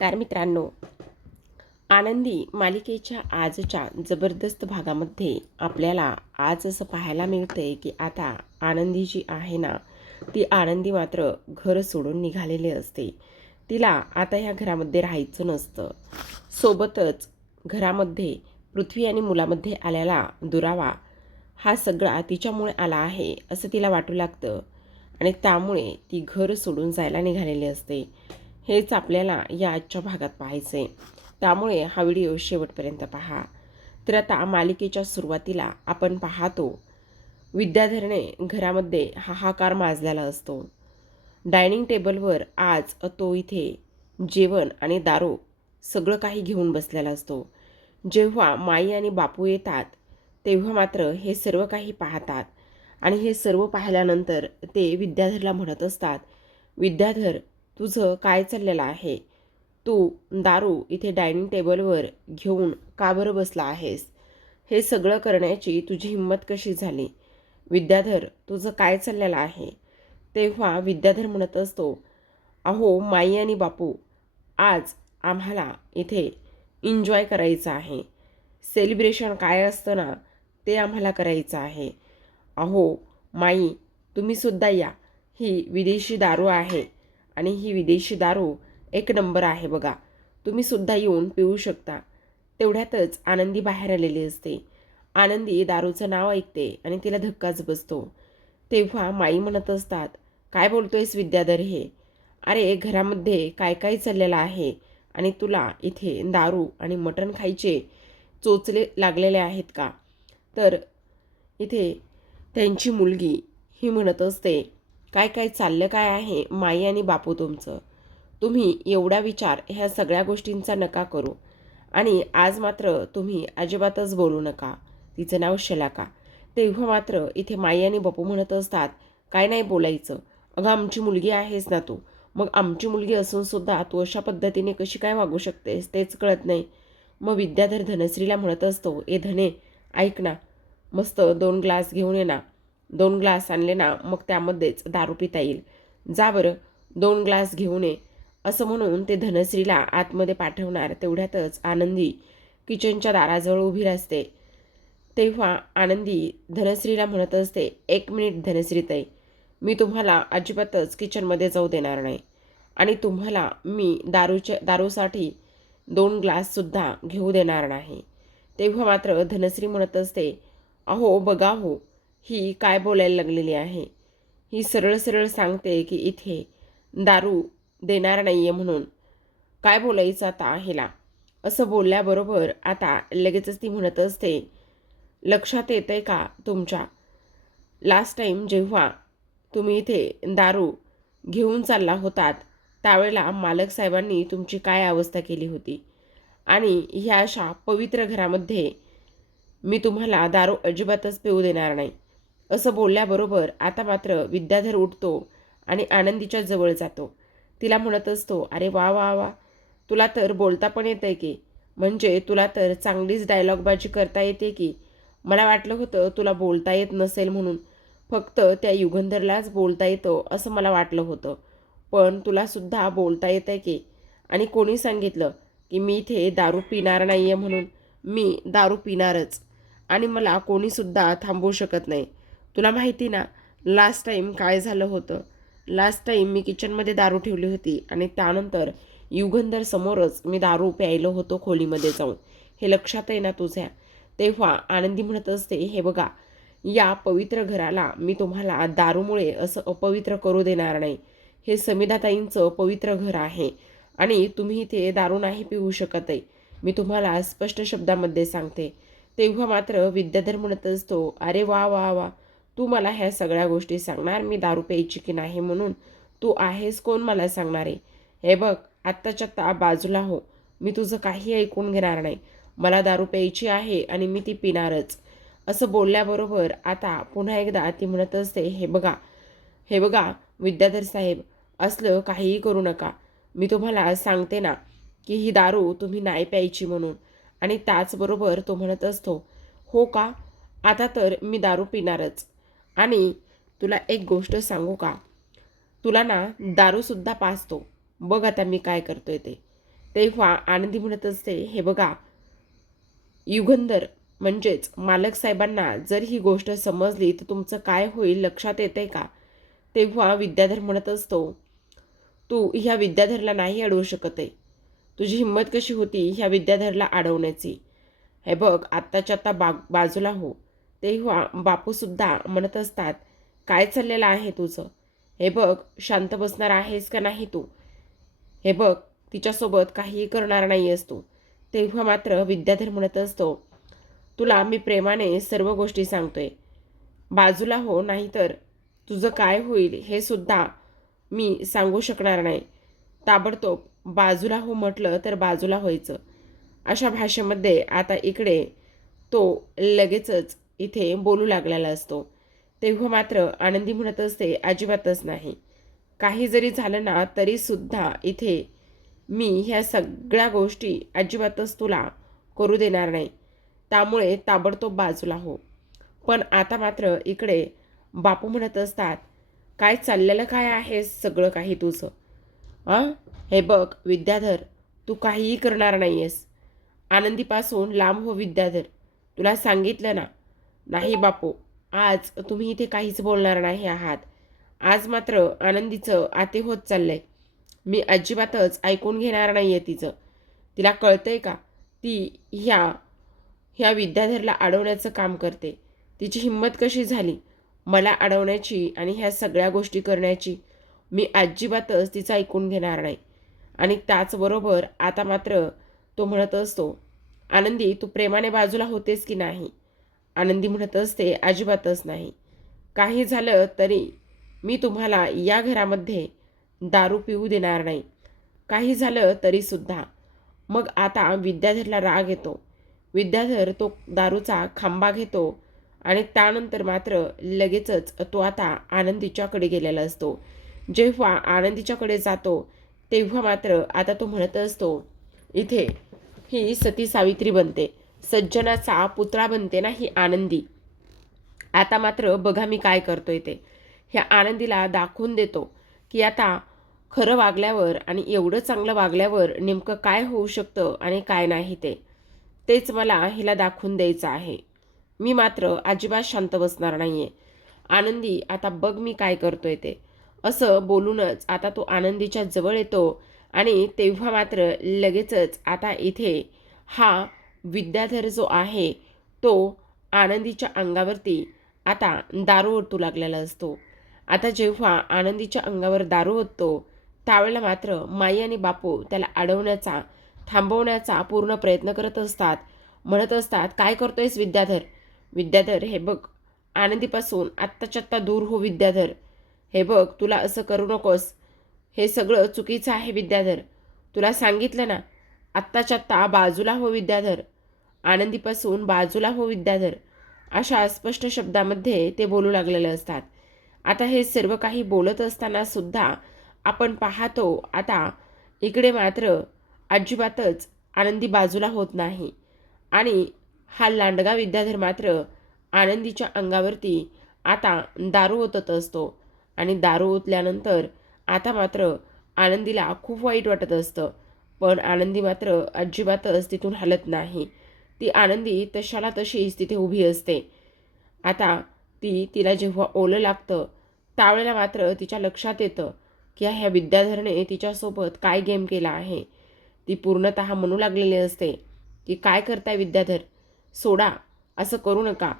नमस्कार मित्रांनो, आनंदी मालिकेच्या आजच्या जबरदस्त भागामध्ये आपल्याला आज असं पाहायला मिळतंय की आता आनंदी जी आहे ना, ती आनंदी मात्र घर सोडून निघालेली असते. तिला आता ह्या घरामध्ये राहायचं नसतं. सोबतच घरामध्ये पृथ्वी आणि मुलामध्ये आलेला दुरावा हा सगळा तिच्यामुळे आला आहे असं तिला वाटू लागतं आणि त्यामुळे ती घर सोडून जायला निघालेली असते. हेच आपल्याला या आजच्या भागात पाहायचे, त्यामुळे हा व्हिडिओ शेवटपर्यंत पहा. तर आता मालिकेच्या सुरुवातीला आपण पाहतो विद्याधरने घरामध्ये हाहाकार माजलेला असतो. डायनिंग टेबलवर आज तो इथे जेवण आणि दारू सगळं काही घेऊन बसलेला असतो. जेव्हा माई आणि बापू येतात तेव्हा मात्र हे सर्व काही पाहतात आणि हे सर्व पाहिल्यानंतर ते विद्याधरला म्हणत असतात, विद्याधर, तुझं काय चाललेलं आहे? तू दारू इथे डायनिंग टेबलवर घेऊन का बरं बसला आहेस? हे सगळं करण्याची तुझी हिंमत कशी झाली? विद्याधर, तुझं काय चाललेलं आहे? तेव्हा विद्याधर म्हणत असतो, अहो माई आणि बापू, आज आम्हाला इथे एन्जॉय करायचं आहे. सेलिब्रेशन काय असतं ना, ते आम्हाला करायचं आहे. अहो माई, तुम्हीसुद्धा या. ही विदेशी दारू आहे आणि ही विदेशी दारू एक नंबर आहे बघा. तुम्हीसुद्धा येऊन पिऊ शकता. तेवढ्यातच आनंदी बाहेर आलेली असते. आनंदी दारूचं नाव ऐकते आणि तिला धक्काच बसतो. तेव्हा माई म्हणत असतात, काय बोलतोयस विद्याधर हे? अरे घरामध्ये काय काय चाललेलं आहे आणि तुला इथे दारू आणि मटण खायचे चोचले लागलेले आहेत का? तर इथे त्यांची मुलगी ही म्हणत असते, काय काय चाललं काय आहे माई आणि बापू तुमचं? तुम्ही एवढा विचार ह्या सगळ्या गोष्टींचा नका करू आणि आज मात्र तुम्ही अजिबातच बोलू नका. तिचं नाव शलाका. तेव्हा मात्र इथे माई आणि बापू म्हणत असतात, काय नाही बोलायचं. अगं आमची मुलगी आहेस ना तू, मग आमची मुलगी असून सुद्धा तू अशा पद्धतीने कशी काय वागू शकतेस तेच कळत नाही. मग विद्याधर धनश्रीला म्हणत असतो, ए धने, ऐक ना, मस्त 2 ग्लास घेऊन ये ना. 2 ग्लास आणले ना मग त्यामध्येच दारू पिता येईल. जा बरं 2 ग्लास घेऊन ये. असं म्हणून ते धनश्रीला आतमध्ये पाठवणार तेवढ्यातच आनंदी किचनच्या दाराजवळ उभी असते. तेव्हा आनंदी धनश्रीला म्हणत असते, 1 मिनिट धनश्रीताई, मी तुम्हाला अजिबातच किचनमध्ये जाऊ देणार नाही आणि तुम्हाला मी दारूसाठी 2 ग्लाससुद्धा घेऊ देणार नाही. तेव्हा मात्र धनश्री म्हणत असते, अहो बघा हो, ही काय बोलायला लागलेली आहे? ही सरळ सरळ सांगते की इथे दारू देणार नाही आहे म्हणून. काय बोलायचं आता हिला? असं बोलल्याबरोबर आता लगेचच ती म्हणत असते, लक्षात येतंय का तुमच्या? लास्ट टाईम जेव्हा तुम्ही इथे दारू घेऊन चालला होतात त्यावेळेला मालक साहेबांनी तुमची काय अवस्था केली होती आणि ह्या अशा पवित्र घरामध्ये मी तुम्हाला दारू अजिबातच पिऊ देणार नाही. असं बोलल्याबरोबर आता मात्र विद्याधर उठतो आणि आनंदीच्या जवळ जातो. तिला म्हणत असतो, अरे वा वा वा, तुला तर बोलता पण येतंय की, म्हणजे तुला तर चांगलीच डायलॉगबाजी करता येते की. मला वाटलं होतं तुला बोलता येत नसेल म्हणून, फक्त त्या युगंधरलाच बोलता येतं असं मला वाटलं होतं. पण तुलासुद्धा बोलता येतंय की. आणि कोणी सांगितलं की मी इथे दारू पिणार नाही आहे म्हणून? मी दारू पिणारच आणि मला कोणीसुद्धा थांबवू शकत नाही. तुला माहिती ना लास्ट टाईम काय झालं होतं? लास्ट टाईम मी किचनमध्ये दारू ठेवली होती आणि त्यानंतर युगंधर समोरच मी दारू प्यायलो होतो खोलीमध्ये जाऊन. हे लक्षात आहे ना तुझ्या? तेव्हा आनंदी म्हणत असते, हे बघा, या पवित्र घराला मी तुम्हाला दारूमुळे असं अपवित्र करू देणार नाही. हे समिधाताईंचं पवित्र घर आहे आणि तुम्ही इथे दारू नाही पिऊ शकत आहे. मी तुम्हाला स्पष्ट शब्दामध्ये सांगते. तेव्हा मात्र विद्याधर म्हणत असतो, अरे वा वा वा, तू मला ह्या सगळ्या गोष्टी सांगणार मी दारू प्यायची की नाही म्हणून? तू आहेस कोण मला सांगणारे? हे बघ, आत्ताच्या आत्ता बाजूला हो, मी तुझं काही ऐकून घेणार नाही. मला दारू प्यायची आहे आणि मी ती पिणारच. असं बोलल्याबरोबर आता पुन्हा एकदा ती म्हणत असते, हे बघा विद्याधर साहेब, असलं काहीही करू नका. मी तुम्हाला सांगते ना की ही दारू तुम्ही नाही प्यायची म्हणून. आणि त्याचबरोबर तो म्हणत असतो, हो का? आता तर मी दारू पिणारच. आणि तुला एक गोष्ट सांगू का? तुला ना दारूसुद्धा पाजतो. बघ आता मी काय करतोय ते. तेव्हा आनंदी म्हणत असते, हे बघा युगंधर म्हणजेच मालक साहेबांना जर ही गोष्ट समजली तर तुमचं काय होईल लक्षात येते का? तेव्हा विद्याधर म्हणत असतो, तू ह्या विद्याधरला नाही अडवू शकत आहे. तुझी हिंमत कशी होती ह्या विद्याधरला अडवण्याची? हे बघ आत्ताच्या आत्ता बाजूला हो. तेव्हा बापूसुद्धा म्हणत असतात, काय चाललेलं आहे तुझं? हे बघ शांत बसणार आहेस का नाही तू? हे बघ तिच्यासोबत काहीही करणार नाही आहेस तू. तेव्हा मात्र विद्याधर म्हणत असतो, तुला मी प्रेमाने सर्व गोष्टी सांगतोय, बाजूला हो, नाहीतर तुझं काय होईल हे सुद्धा मी सांगू शकणार नाही. ताबडतोब बाजूला हो म्हटलं तर बाजूला व्हायचं. अशा भाषेमध्ये आता इकडे तो लगेचच इथे बोलू लागलेला असतो. तेव्हा मात्र आनंदी म्हणत असते, अजिबातच नाही. काही जरी झालं ना तरीसुद्धा इथे मी ह्या सगळ्या गोष्टी अजिबातच तुला करू देणार नाही. त्यामुळे ताबडतोब बाजूला हो. पण आता मात्र इकडे बापू म्हणत असतात, काय चाललेलं काय आहे सगळं काही तुझं? हां, हे बघ विद्याधर, तू काहीही करणार नाही आहेस. आनंदीपासून लांब हो विद्याधर. तुला सांगितलं ना. नाही बापू, आज तुम्ही इथे काहीच बोलणार नाही आहात. आज मात्र आनंदीचं आते होत चाललंय. मी अजिबातच ऐकून घेणार नाही आहे तिचं. तिला कळतंय का? ती ह्या ह्या विद्याधरला अडवण्याचं काम करते. तिची हिंमत कशी झाली मला अडवण्याची आणि ह्या सगळ्या गोष्टी करण्याची? मी अजिबातच तिचं ऐकून घेणार नाही. आणि त्याचबरोबर आता मात्र तो म्हणत असतो, आनंदी तू प्रेमाने बाजूला होतेस की नाही? आनंदी म्हणत असते, अजिबातच नाही. काही झालं तरी मी तुम्हाला या घरामध्ये दारू पिऊ देणार नाही. काही झालं तरीसुद्धा. मग आता विद्याधरला राग येतो. विद्याधर तो दारूचा खांबा घेतो आणि त्यानंतर मात्र लगेचच तो आता आनंदीच्याकडे गेलेला असतो. जेव्हा आनंदीच्याकडे जातो तेव्हा मात्र आता तो म्हणत असतो, इथे ही सती सावित्री बनते, सज्जनाचा पुतळा बनते ना ही आनंदी. आता मात्र बघा मी काय करतोय ते. ह्या आनंदीला दाखवून देतो की आता खरं वागल्यावर आणि एवढं चांगलं वागल्यावर नेमकं काय होऊ शकतं आणि काय नाही तेच मला हिला दाखवून द्यायचं आहे. मी मात्र अजिबात शांत बसणार नाही आहे. आनंदी आता बघ मी काय करतोय ते. असं बोलूनच आता तो आनंदीच्या जवळ येतो आणि तेव्हा मात्र लगेचच आता इथे हा विद्याधर जो आहे तो आनंदीच्या अंगावरती आता दारू ओतू लागलेला असतो. आता जेव्हा आनंदीच्या अंगावर दारू ओततो त्यावेळेला मात्र माई आणि बापू त्याला अडवण्याचा, थांबवण्याचा पूर्ण प्रयत्न करत असतात. म्हणत असतात, काय करतोयस विद्याधर? विद्याधर हे बघ, आनंदीपासून आत्ताच्या आत्ता दूर हो विद्याधर. हे बघ तुला असं करू नकोस. हे सगळं चुकीचं आहे विद्याधर. तुला सांगितलं ना, आत्ताच्या आत्ता बाजूला हो विद्याधर. आनंदीपासून बाजूला हो विद्याधर. अशा स्पष्ट शब्दामध्ये ते बोलू लागलेले असतात. आता हे सर्व काही बोलत असताना सुद्धा आपण पाहतो आता इकडे मात्र अजिबातच आनंदी बाजूला होत नाही आणि हा लांडगा विद्याधर मात्र आनंदीच्या अंगावरती आता दारू ओतत असतो आणि दारू ओतल्यानंतर आता मात्र आनंदीला खूप वाईट वाटत असतं. पण आनंदी मात्र अजिबातच तिथून हलत नाही. ती आनंदी तशाला तशीच तिथे उभी असते. आता तिला जेव्हा ओलं लागतं त्यावेळेला मात्र तिच्या लक्षात येतं की ह्या विद्याधरने तिच्यासोबत काय गेम केला आहे. ती पूर्णतः म्हणू लागलेली असते की काय करताय विद्याधर, सोडा, असं करू नका.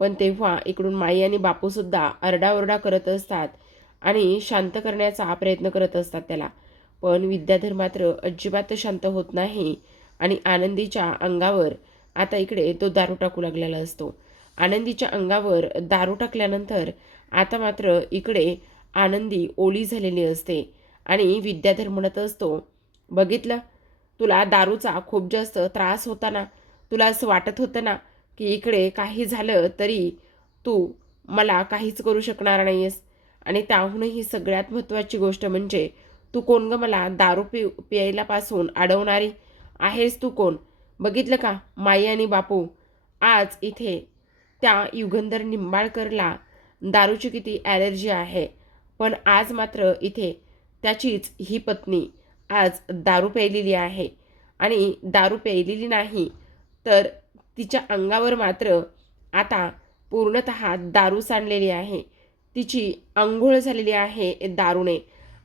पण तेव्हा इकडून माई आणि बापूसुद्धा आरडाओरडा करत असतात आणि शांत करण्याचा प्रयत्न करत असतात त्याला. पण विद्याधर मात्र अजिबात शांत होत नाही आणि आनंदीच्या अंगावर आता इकडे तो दारू टाकू लागलेला असतो. आनंदीच्या अंगावर दारू टाकल्यानंतर आता मात्र इकडे आनंदी ओली झालेली असते आणि विद्याधर म्हणत असतो, बघितलं, तुला दारूचा खूप जास्त त्रास होता ना. तुला असं वाटत होतं ना की इकडे काही झालं तरी तू मला काहीच करू शकणार नाही आहेस. आणि त्याहूनही सगळ्यात महत्त्वाची गोष्ट म्हणजे तू कोण गं मला दारू प्यायलापासून अडवणारी आहेस? तू कोण? बघितलं का माई आणि बापू, आज इथे त्या युगंधर निंबाळकरला दारूची किती ॲलर्जी आहे. पण आज मात्र इथे त्याचीच ही पत्नी आज दारू प्यायलेली आहे आणि दारू प्यायलेली नाही तर तिच्या अंगावर मात्र आता पूर्णतः दारू सांडलेली आहे. तिची अंघोळ झालेली आहे दारूने,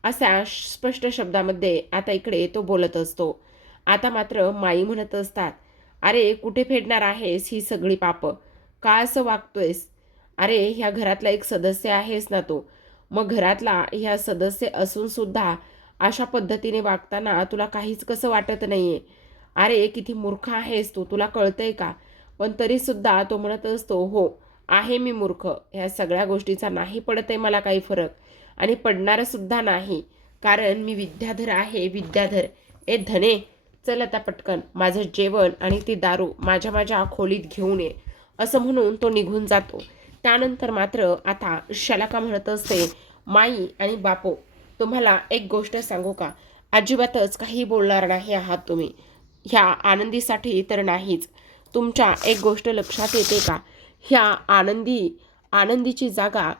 अशा स्पष्ट शब्दामध्ये आता इकडे तो बोलत असतो. आता मात्र माई म्हणत असतात, अरे कुठे फेडणार आहेस ही सगळी पापं? का असं वागतोयस? अरे ह्या घरातला एक सदस्य आहेस ना तू, मग घरातला ह्या सदस्य असून सुद्धा अशा पद्धतीने वागताना तुला काहीच कसं वाटत नाहीये? अरे किती मूर्ख आहेस तू, तुला कळतंय का? पण तरीसुद्धा तो म्हणत असतो, हो आहे मी मूर्ख, ह्या सगळ्या गोष्टीचा नाही पडत आहे मला काही फरक आणि पडणारसुद्धा नाही, कारण मी विद्याधर आहे. विद्याधर, ए धने, चल आता पटकन माझं जेवण आणि ती दारू माझ्या खोलीत घेऊन ये, असं म्हणून तो निघून जातो. त्यानंतर मात्र आता शलाका म्हणत असते, माई आणि बापो, तुम्हाला एक गोष्ट सांगू का? अजिबातच काही बोलणार नाही आहात तुम्ही. ह्या आनंदीसाठी तर नाहीच. तुमच्या एक गोष्ट लक्षात येते का? ह्या आनंदीची जागा,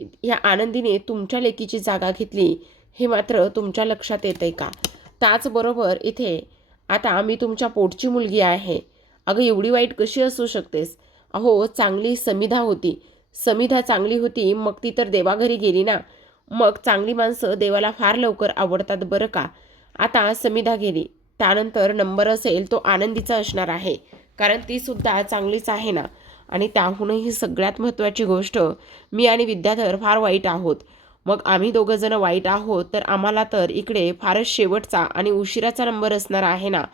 ह्या आनंदीने तुमच्या लेकीची जागा घेतली, हे मात्र तुमच्या लक्षात येते का? त्याचबरोबर इथे आता मी तुमच्या पोटची मुलगी आहे. अगं एवढी वाईट कशी असू शकतेस? अहो चांगली समिधा होती, समिधा चांगली होती, मग ती तर देवाघरी गेली ना. मग चांगली माणसं देवाला फार लवकर आवडतात बरं का. आता समिधा गेली, त्यानंतर नंबर असेल तो आनंदीचा असणार आहे, कारण ती सुद्धा चांगलीच आहे ना. आणि त्याहूनही सगळ्यात महत्त्वाची गोष्ट, मी आणि विद्याधर फार वाईट आहोत. मग आम्ही दोघं जण वाईट आहोत तर आम्हाला तर इकडे फारच शेवटचा आणि उशिराचा नंबर असणार आहे ना,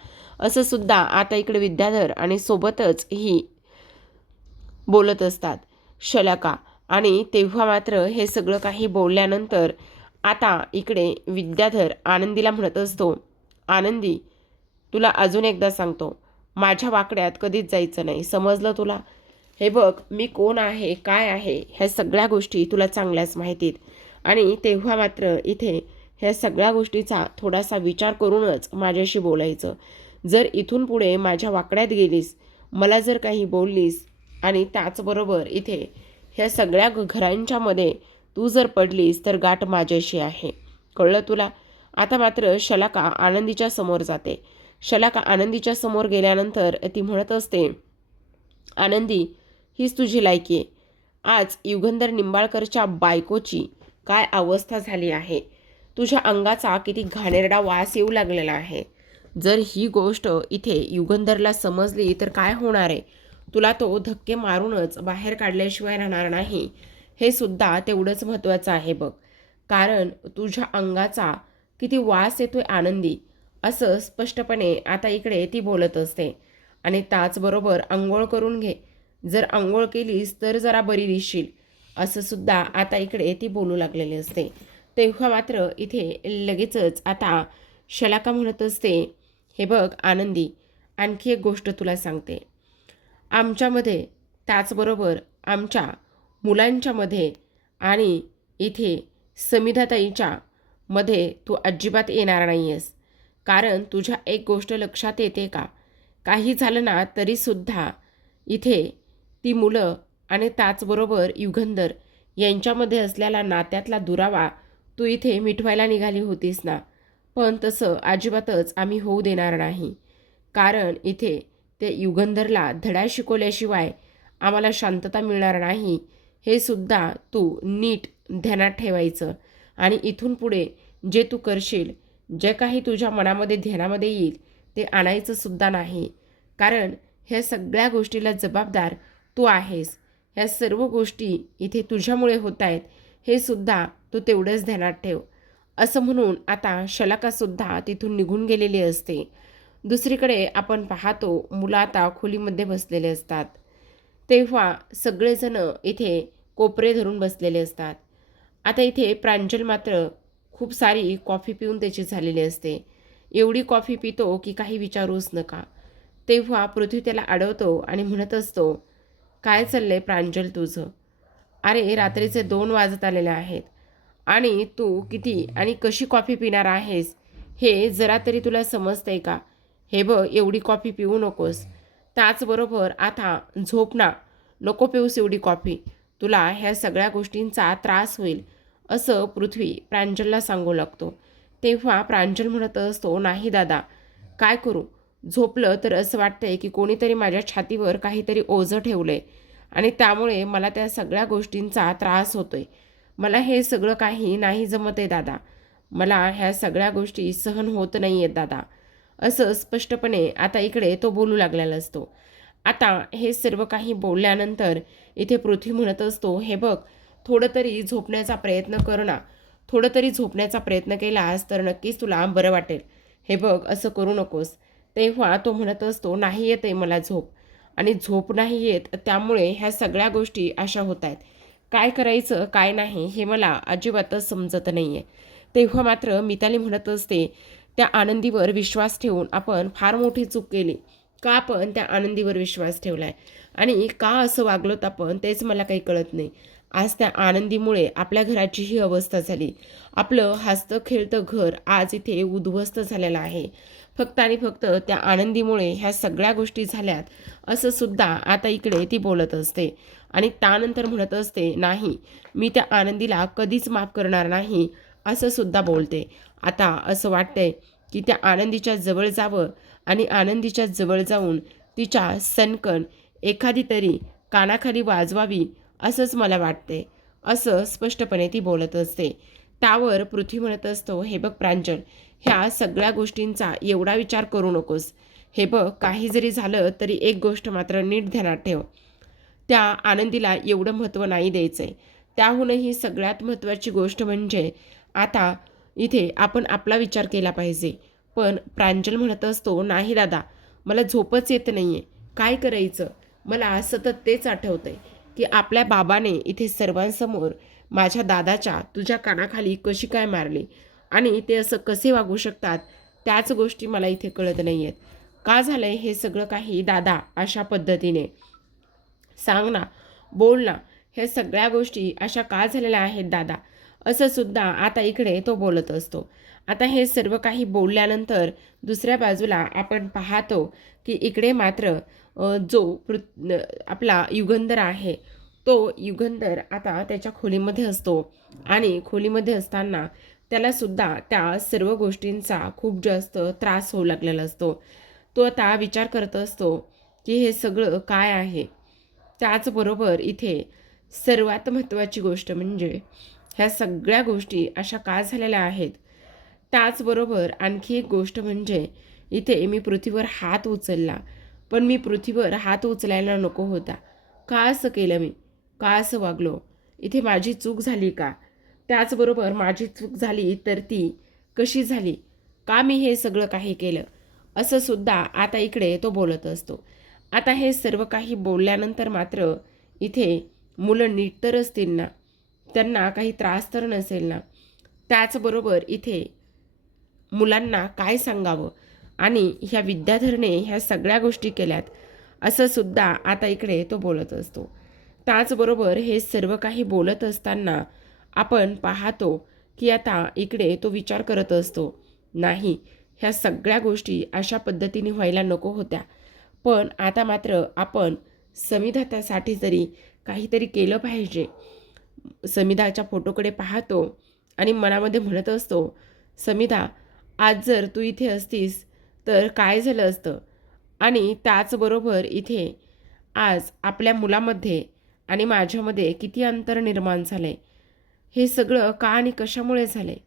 असं सुद्धा आता इकडे विद्याधर आणि सोबतच ही बोलत असतात शलाका. आणि तेव्हा मात्र हे सगळं काही बोलल्यानंतर आता इकडे विद्याधर आनंदीला म्हणत असतो, आनंदी, तुला अजून एकदा सांगतो, माझ्या वाकड्यात कधीच जायचं नाही, समजलं तुला? हे बघ, मी कोण आहे, काय आहे, ह्या सगळ्या गोष्टी तुला चांगल्याच माहितीत. आणि तेव्हा मात्र इथे ह्या सगळ्या गोष्टीचा थोडासा विचार करूनच माझ्याशी बोलायचं. जर इथून पुढे माझ्या वाकड्यात गेलीस, मला जर काही बोललीस आणि त्याचबरोबर इथे ह्या सगळ्या घरांच्यामध्ये तू जर पडलीस तर गाठ माझ्याशी आहे, कळलं तुला? आता मात्र शलाका आनंदीच्या समोर जाते. शलाका आनंदीच्या समोर गेल्यानंतर ती म्हणत असते, आनंदी, हीच तुझी लायकी आहे. आज युगंधर निंबाळकरच्या बायकोची काय अवस्था झाली आहे, तुझ्या अंगाचा किती घाणेरडा वास येऊ लागलेला आहे. जर ही गोष्ट इथे युगंधरला समजली तर काय होणार आहे? तुला तो धक्के मारूनच बाहेर काढल्याशिवाय राहणार नाही, हे सुद्धा तेवढंच महत्त्वाचं आहे बघ. कारण तुझ्या अंगाचा किती वास येतोय आनंदी, असं स्पष्टपणे आता इकडे ती बोलत असते. आणि त्याचबरोबर अंघोळ करून घे, जर अंघोळ केलीस तर जरा बरी दिसशील, असं सुद्धा आता इकडे ती बोलू लागलेली असते. तेव्हा मात्र इथे लगेचच आता शलाका म्हणत असते, हे बघ आनंदी, आणखी एक गोष्ट तुला सांगते. आमच्यामध्ये, त्याचबरोबर आमच्या मुलांच्यामध्ये आणि इथे समिधाताईच्या मध्ये तू अजिबात येणार नाही आहेस. कारण तुझ्या एक गोष्ट लक्षात येते का? काही झालं ना तरीसुद्धा इथे ती मुलं आणि त्याचबरोबर युगंधर यांच्यामध्ये असलेला नात्यातला दुरावा तू इथे मिटवायला निघाली होतीस ना. पण तसं अजिबातच आम्ही होऊ देणार नाही. कारण इथे ते युगंधरला धडा शिकवल्याशिवाय आम्हाला शांतता मिळणार नाही, हे सुद्धा तू नीट ध्यानात ठेवायचं. आणि इथून पुढे जे तू करशील, जे काही तुझ्या मनामध्ये ध्यानामध्ये येईल ते आणायचं सुद्धा नाही. कारण ह्या सगळ्या गोष्टीला जबाबदार तू आहेस. ह्या सर्व गोष्टी इथे तुझ्यामुळे होत आहेत, हे सुद्धा तू तेवढंच ध्यानात ठेव, असं म्हणून आता शलाकासुद्धा तिथून निघून गेलेली असते. दुसरीकडे आपण पाहतो मुलं आता खोलीमध्ये बसलेले असतात. तेव्हा सगळेजण इथे कोपरे धरून बसलेले असतात. आता इथे प्रांजल मात्र खूप सारी कॉफी पिऊन त्याची झालेली असते. एवढी कॉफी पितो की काही विचारूच नका. तेव्हा पृथ्वी त्याला अडवतो आणि म्हणत असतो, काय चाललंय प्रांजल तुझं? अरे रात्रीचे 2 वाजत आलेले आहेत आणि तू किती आणि कशी कॉफी पिणार आहेस, हे जरा तरी तुला समजतंय का? हे बघ, एवढी कॉफी पिऊ नकोस. त्याचबरोबर आता झोप ना, नको पिऊस एवढी कॉफी, तुला ह्या सगळ्या गोष्टींचा त्रास होईल, असं पृथ्वी प्रांजलला सांगू लागतो. तेव्हा प्रांजल म्हणत असतो, नाही दादा, काय करू? झोपलं तर असं वाटतंय की कोणीतरी माझ्या छातीवर काहीतरी ओझं ठेवलंय आणि त्यामुळे मला त्या सगळ्या गोष्टींचा त्रास होतोय. मला हे सगळं काही नाही जमत आहे दादा. मला ह्या सगळ्या गोष्टी सहन होत नाही आहेत दादा. असं स्पष्टपणे आता इकडे तो बोलू लागलेला असतो. आता हे सर्व काही बोलल्यानंतर इथे पृथ्वी म्हणत असतो, हे बघ, थोडं तरी झोपण्याचा प्रयत्न कर ना. थोडं तरी झोपण्याचा प्रयत्न केलास तर नक्कीच तुला बरं वाटेल. हे बघ, असं करू नकोस. तेव्हा तो म्हणत असतो, नाही येत आहे मला झोप आणि झोप नाही येत, त्यामुळे ह्या सगळ्या गोष्टी अशा होत आहेत. काय करायचं काय नाही हे मला अजिबातच समजत नाही आहे. तेव्हा मात्र मिताली म्हणत असते, त्या आनंदीवर विश्वास ठेवून आपण फार मोठी चूक केली. का आपण त्या आनंदीवर विश्वास ठेवला आहे आणि का असं वागलोत आपण तेच मला काही कळत नाही. आज त्या आनंदीमुळे आपल्या घराची ही अवस्था झाली. आपलं हसतं खेळतं घर आज इथे उद्ध्वस्त झालेलं आहे. फक्त आणि फक्त त्या आनंदीमुळे ह्या सगळ्या गोष्टी झाल्यात असं सुद्धा आता इकडे ती बोलत असते आणि त्यानंतर म्हणत असते, नाही, मी त्या आनंदीला कधीच माफ करणार नाही असं सुद्धा बोलते. आता असं वाटतंय की त्या आनंदीच्या जवळ जावं आणि आनंदीच्या जवळ जाऊन तिच्या सणकण एखादी तरी कानाखाली वाजवावी असंच मला वाटते, असं स्पष्टपणे ती बोलत असते. त्यावर पृथ्वी म्हणत असतो, हे बघ प्रांजल, ह्या सगळ्या गोष्टींचा एवढा विचार करू नकोस. हे बघ, काही जरी झालं तरी एक गोष्ट मात्र नीट ध्यानात ठेव, त्या आनंदीला एवढं महत्त्व नाही द्यायचं आहे. त्याहूनही सगळ्यात महत्त्वाची गोष्ट म्हणजे आता इथे आपण आपला विचार केला पाहिजे. पण प्रांजल म्हणत असतो, नाही दादा, मला झोपच येत नाही आहे. काय करायचं? मला सतत तेच आठवतं आहे की आपल्या बाबाने इथे सर्वांसमोर माझ्या दादाच्या तुझ्या कानाखाली कशी काय मारली आणि ते असं कसे वागू शकतात, त्याच गोष्टी मला इथे कळत नाही आहेत. का झालं आहे हे सगळं काही दादा अशा पद्धतीने? सांग ना, बोल ना, हे सगळ्या गोष्टी अशा का झालेल्या आहेत दादा, असं सुद्धा आता इकडे तो बोलत असतो. आता हे सर्व काही बोलल्यानंतर दुसऱ्या बाजूला आपण पाहतो की इकडे मात्र जो आपला युगंधर आहे, तो युगंधर आता त्याच्या खोलीमध्ये असतो आणि खोलीमध्ये असताना त्यालासुद्धा त्या सर्व गोष्टींचा खूप जास्त त्रास होऊ लागलेला असतो. तो आता विचार करत असतो की हे सगळं काय आहे. त्याचबरोबर इथे सर्वात महत्त्वाची गोष्ट म्हणजे ह्या सगळ्या गोष्टी अशा का झालेल्या आहेत. त्याचबरोबर आणखी एक गोष्ट म्हणजे इथे मी पृथ्वीवर हात उचलला, पण मी पृथ्वीवर हात उचलायला नको होता. का असं केलं मी? का असं वागलो? इथे माझी चूक झाली का? त्याचबरोबर माझी चूक झाली तर ती कशी झाली? का मी हे सगळं काही केलं? असं सुद्धा आता इकडे तो बोलत असतो. आता हे सर्व काही बोलल्यानंतर मात्र इथे मुलं नीट तर असतील ना? त्यांना काही त्रास तर नसेल ना? त्याचबरोबर इथे मुलांना काय सांगावं आणि ह्या विद्याधरने ह्या सगळ्या गोष्टी केल्यात असं सुद्धा आता इकडे तो बोलत असतो. त्याचबरोबर हे सर्व काही बोलत असताना आपण पाहतो की आता इकडे तो विचार करत असतो, नाही, ह्या सगळ्या गोष्टी अशा पद्धतीने व्हायला नको होत्या, पण आता मात्र आपण समिधासाठी तरी काहीतरी केलं पाहिजे. समिधाच्या फोटोकडे पाहतो आणि मनामध्ये म्हणत असतो, समिधा, आज जर तू इथे असतीस तर काय झालं असतं. आणि त्याचबरोबर इथे आज आपल्या मुलामध्ये आणि माझ्यामध्ये किती अंतर निर्माण झालं आहे. हे सगळं का आणि कशामुळे झालं आहे?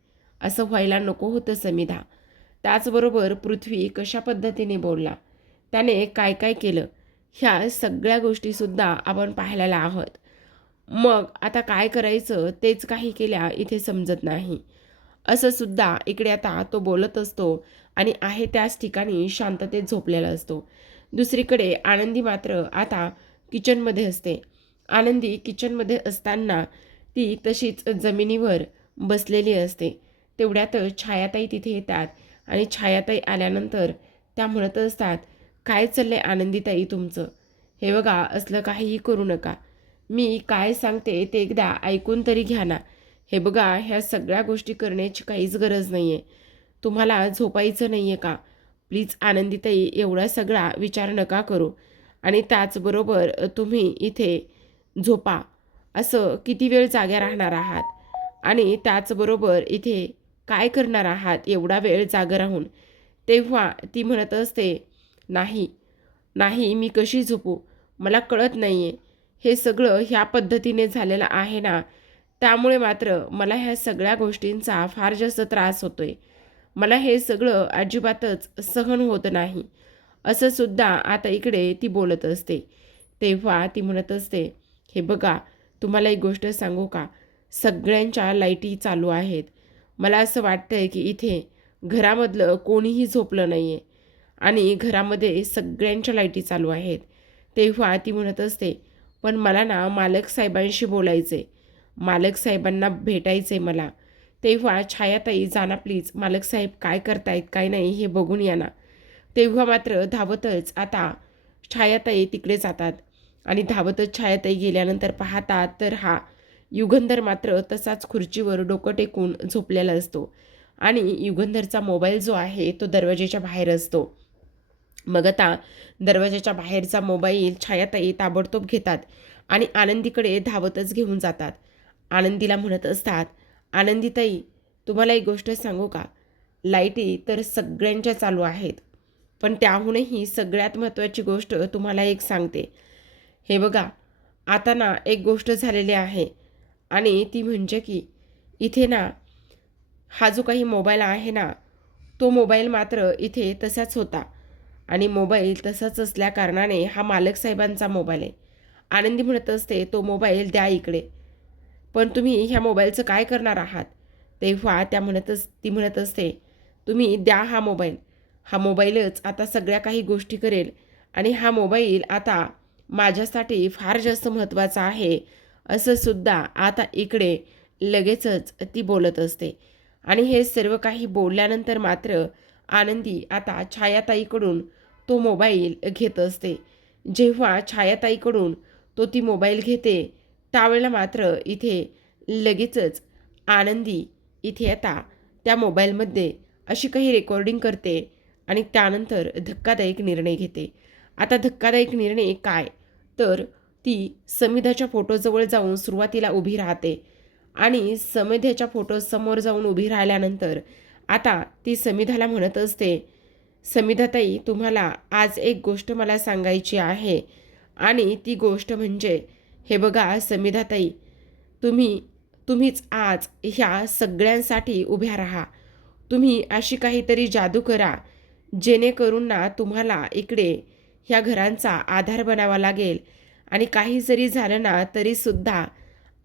असं व्हायला नको होतं समिधा. त्याचबरोबर पृथ्वी कशा पद्धतीने बोलला, त्याने काय काय केलं, ह्या सगळ्या गोष्टीसुद्धा आपण पाहायला आहोत. मग आता काय करायचं तेच काही केल्या इथे समजत नाही, असं सुद्धा इकडे आता तो बोलत असतो आणि आहे त्याच ठिकाणी शांततेत झोपलेला असतो. दुसरीकडे आनंदी मात्र आता किचनमध्ये असते. आनंदी किचनमध्ये असताना ती तशीच जमिनीवर बसलेली असते. तेवढ्यात छायाताई तिथे येतात आणि छायाताई आल्यानंतर त्या म्हणत असतात, काय चाललंय आनंदीताई तुमचं? हे बघा, असलं काहीही करू नका. मी काय सांगते ते एकदा ऐकून तरी घ्या ना. हे बघा, ह्या सगळ्या गोष्टी करण्याची काहीच गरज नाही आहे. तुम्हाला झोपायचं नाही आहे का? प्लीज आनंदीताई, एवढा सगळा विचार नका करू आणि त्याचबरोबर तुम्ही इथे झोपा. असं किती वेळ जाग्या राहणार आहात? आणि त्याचबरोबर इथे काय करणार आहात एवढा वेळ जागं राहून? तेव्हा ती म्हणत असते, नाही नाही, मी कशी झोपू? मला कळत नाही आहे. हे सगळं ह्या पद्धतीने झालेलं आहे ना, त्यामुळे मात्र मला ह्या सगळ्या गोष्टींचा फार जास्त त्रास होतोय. मला हे सगळं अजिबातच सहन होत नाही. असं सुद्धा आता इकडे ती बोलत असते. तेव्हा ती म्हणत असते, हे बघा, तुम्हाला एक गोष्ट सांगू का? सगळ्यांच्या लाईटी चालू आहेत. मला असं वाटतंय की इथे घरामधलं कोणीही झोपलं नाही आहे आणि घरामध्ये सगळ्यांच्या लाईटी चालू आहेत. तेव्हा ती म्हणत असते, पण मला ना मालक साहेबांशी बोलायचं आहे. मालक साहेबांना भेटायचं आहे मला. तेव्हा छायाताई, जा ना प्लीज, मालक साहेब काय करतायत काय नाही हे बघून या ना. तेव्हा मात्र धावतच आता छायाताई तिकडे जातात आणि धावतच छायाताई गेल्यानंतर पाहतात तर हा युगंधर मात्र तसाच खुर्चीवर डोकं टेकून झोपलेला असतो आणि युगंधरचा मोबाईल जो आहे तो दरवाजेच्या बाहेर असतो. मग आता दरवाजाच्या बाहेरचा मोबाईल छायाताई ताबडतोब घेतात आणि आनंदीकडे धावतच घेऊन जातात. आनंदीला म्हणत असतात, आनंदीताई, तुम्हाला एक गोष्ट सांगू का? लाईटी तर सगळ्यांच्या चालू आहेत, पण त्याहूनही सगळ्यात महत्त्वाची गोष्ट तुम्हाला एक सांगते. हे बघा, आता ना एक गोष्ट झालेली आहे आणि ती म्हणजे की इथे ना हा जो काही मोबाईल आहे ना, तो मोबाईल मात्र इथे तसाच होता आणि मोबाईल तसाच असल्या कारणाने हा मालक साहेबांचा मोबाईल आहे. आनंदी म्हणत असते, तो मोबाईल द्या इकडे. पण तुम्ही ह्या मोबाईलचं काय करणार आहात? तेव्हा ती म्हणत असते, तुम्ही द्या हा मोबाईल. हा मोबाईलच आता सगळ्या काही गोष्टी करेल आणि हा मोबाईल आता माझ्यासाठी फार जास्त महत्त्वाचा आहे, असं सुद्धा आता इकडे लगेचच ती बोलत असते. आणि हे सर्व काही बोलल्यानंतर मात्र आनंदी आता छायाताईकडून तो मोबाईल घेत असते. जेव्हा छायाताईकडून ती मोबाईल घेते त्यावेळेला मात्र इथे लगेचच आनंदी इथे आता त्या मोबाईलमध्ये अशी काही रेकॉर्डिंग करते आणि त्यानंतर धक्कादायक निर्णय घेते. आता धक्कादायक निर्णय काय? तर ती समिधाच्या फोटोजवळ जाऊन सुरुवातीला उभी राहते आणि समिधाच्या फोटोसमोर जाऊन उभी राहिल्यानंतर आता ती समिधाला म्हणत असते, समिधाताई, तुम्हाला आज एक गोष्ट मला सांगायची आहे आणि ती गोष्ट म्हणजे, हे बघा समिधाताई, तुम्हीच आज ह्या सगळ्यांसाठी उभ्या राहा. तुम्ही अशी काहीतरी जादू करा जेणेकरून ना तुम्हाला इकडे ह्या घरांचा आधार बनावा लागेल आणि काही जरी झालं ना तरीसुद्धा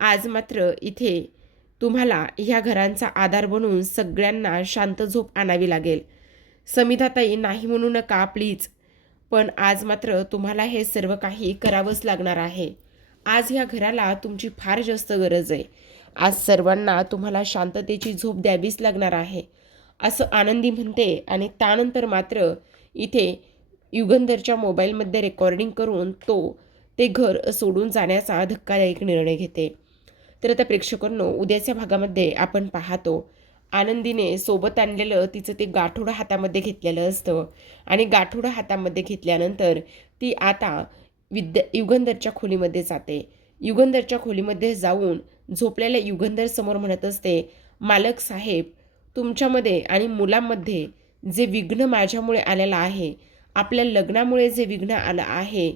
आज मात्र इथे तुम्हाला ह्या घरांचा आधार बनून सगळ्यांना शांत झोप आणावी लागेल. समिधाताई, नाही म्हणू नका प्लीज, पण आज मात्र तुम्हाला हे सर्व काही करावंच लागणार आहे. आज ह्या घराला तुमची फार जास्त गरज आहे. आज सर्वांना तुम्हाला शांततेची झोप द्यावीच लागणार आहे, असं आनंदी म्हणते आणि त्यानंतर मात्र इथे युगंधरच्या मोबाईलमध्ये रेकॉर्डिंग करून ते घर सोडून जाण्याचा धक्कादायक निर्णय घेते. तर आता प्रेक्षकांनो, उद्याच्या भागामध्ये आपण पाहतो आनंदीने सोबत आणलेलं तिचं ते गाठोडं हातामध्ये घेतलेलं असतं आणि गाठोडं हातामध्ये घेतल्यानंतर ती आता युगंधरच्या खोलीमध्ये जाते. युगंधरच्या खोलीमध्ये जाऊन झोपलेल्या युगंधर समोर म्हणत असते, मालक साहेब, तुमच्यामध्ये आणि मुलांमध्ये जे विघ्न माझ्यामुळे आलेलं आहे, आपल्या लग्नामुळे जे विघ्न आलं आहे,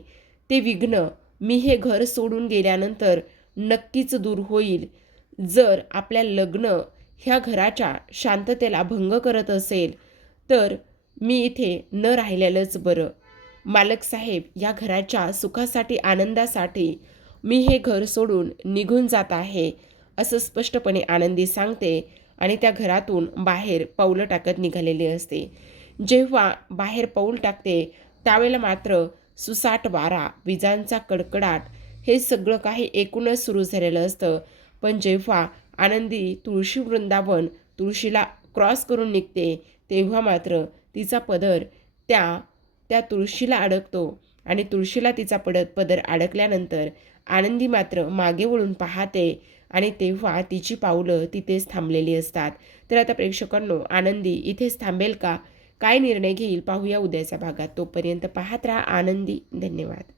ते विघ्न मी हे घर सोडून गेल्यानंतर नक्कीच दूर होईल. जर आपल्या लग्न ह्या घराच्या शांततेला भंग करत असेल तर मी इथे न राहिलेलंच बरं. मालक साहेब, या घराच्या सुखासाठी, आनंदासाठी मी हे घर सोडून निघून जात आहे, असं स्पष्टपणे आनंदी सांगते आणि त्या घरातून बाहेर पाऊलं टाकत निघालेली असते. जेव्हा बाहेर पाऊल टाकते त्यावेळेला मात्र सुसाट वारा, विजांचा कडकडाट हे सगळं काही एकूणच सुरू झालेलं असतं. पण जेव्हा आनंदी तुळशी तुळशीला क्रॉस करून निघते तेव्हा मात्र तिचा पदर त्या तुळशीला अडकतो आणि तुळशीला तिचा पदर अडकल्यानंतर आनंदी मात्र मागे वळून पाहते आणि तेव्हा तिची पावलं तिथेच थांबलेली असतात. तर आता प्रेक्षकांनो, आनंदी इथेच थांबेल का? काय निर्णय घेईल पाहूया उद्याच्या भागात. तोपर्यंत पाहत राहा आनंदी. धन्यवाद.